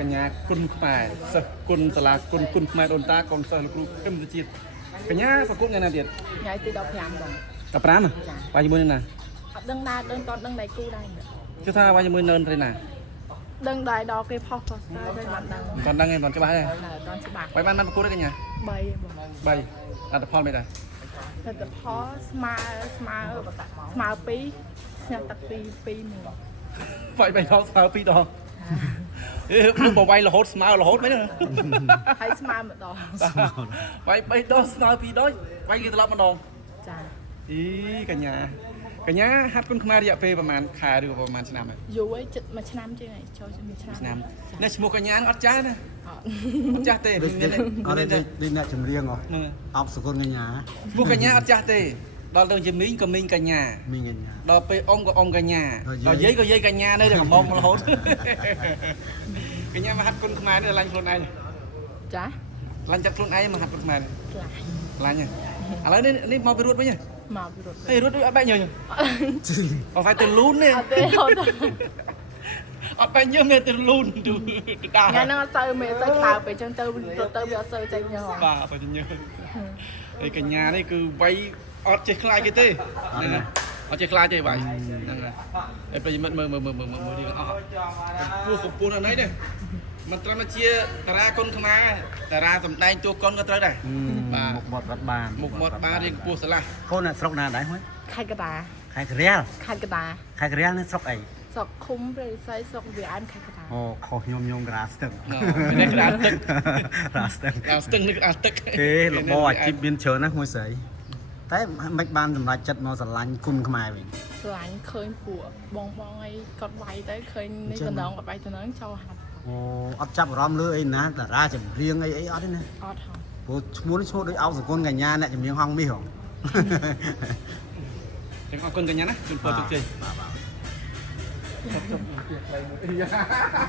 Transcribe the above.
កញ្ញាគុណខ្មែរសិស្សគុណសាលាគុណគុណខ្មែរដូនតាកូនសិស្សលោកគ្រូគឹមវិជាតិកញ្ញាប្រកួតថ្ងៃណាទៀត ថ្ងៃទី15បង 15បាយជាមួយនឹងណា អត់ដឹងណាដឹងតដឹងដៃគូដែរ ជឿថាបាយជាមួយនៅត្រីណា ដឹងដែរដល់គេផុសទៅតែមិនដឹង មិនដឹងទេមិនច្បាស់ទេ អត់ច្បាស់ បាយបានប្រកួតទេកញ្ញា 3បង 3អត្តផលមិនដែរ តែតផលស្មើ2ខ្ញុំតាក់2 1 បាយ3ដងស្មើ2ដងអេបើបាយរហូតស្មើរហូតមែនទេ ហើយស្មើម្ដង បាយ3ដងស្មើ2ដងបាយគេត្រឡប់ម្ដង ចា អីកញ្ញាហាត់គុណខ្មែររយៈពេលប្រហែលខែឬប្រហែលឆ្នាំហើយ យូរហើយចិត្ត1ឆ្នាំជាងហើយចូល1ឆ្នាំ នេះឈ្មោះកញ្ញាអត់ចាស់ណា អត់ អត់ចាស់ទេ អត់ទេអ្នកចម្រៀងអបសុគន្ធកញ្ញា ឈ្មោះកញ្ញាអត់ចាស់ទេដល់ទៅជាមីងក៏មីងកញ្ញា មីងកញ្ញា ដល់ពេលអ៊ំក៏អ៊ំកញ្ញាដល់យាយក៏យាយកញ្ញានៅតែកំងរហូតកញ្ញាមកហាត់គុណខ្មែរនេះឡាញ់ខ្លួនឯង ចា ឡាញ់ចាត់ខ្លួនឯងមកហាត់គុណខ្មែរ ខ្លាច ឡាញ់ឥឡូវនេះមកពីរួតវិញ មកពីរត់ ហេរួតដូចអត់បែកញើអត់phảiទៅលូនទេ អត់ទេអត់ អត់បែកញើមានទៅលូនទៅដើរ ថ្ងៃហ្នឹងអត់ទៅមេទៅក្តៅពេកចឹងទៅវាអត់សូវចេញញ៉ោ បាទអត់ទៅញើហើយកញ្ញានេះគឺវ័យអត់ចេះខ្លាចគេទេអត់ចេះខ្លាចទេបាយហ្នឹងហើយប្រិយមិត្តមើលរៀងអស់កម្ពស់នៅនេះមិនត្រឹមតែជាតារាគុណខ្មែរតារាសម្ដែងតួកុនក៏ត្រូវដែរ មុខមាត់រត់បាន មុខមាត់បានរៀងខ្ពស់ស្រឡះ កូនអ្នកស្រុកណាដែរហ៎ ខេត្តកតា ខេត្តករៀល ខេត្តកតា ខេត្តករៀលនេះស្រុកអី ស្រុកឃុំព្រៃសៃស្រុកវាអានខេត្តកតា អូខុសខ្ញុំក្រាស្ទឹង នេះក្រាទឹក ក្រាស្ទឹង ក្រាស្ទឹងនេះក្រាទឹក គេរបរអាជីពមានច្រើនណាស់មួយស្រីតែមិនបានសម្រេចចិត្តមកស្រឡាញ់គុណខ្មែរវិញ ស្រឡាញ់ឃើញពួកបងអីគាត់វាយទៅឃើញនេះតំណងគាត់វាយតំណងចូលហាត់ អូអត់ចាប់អារម្មណ៍លើអីណាតារាចម្រៀងអីអត់ទេណា អត់ហង ព្រោះឈ្មោះនេះឈ្មោះដូចអោបសុគន្ធកញ្ញាអ្នកចម្រៀងហងមាសហ៎ ចឹងអរគុណកញ្ញាណាជូនពរជោគជ័យ បាទ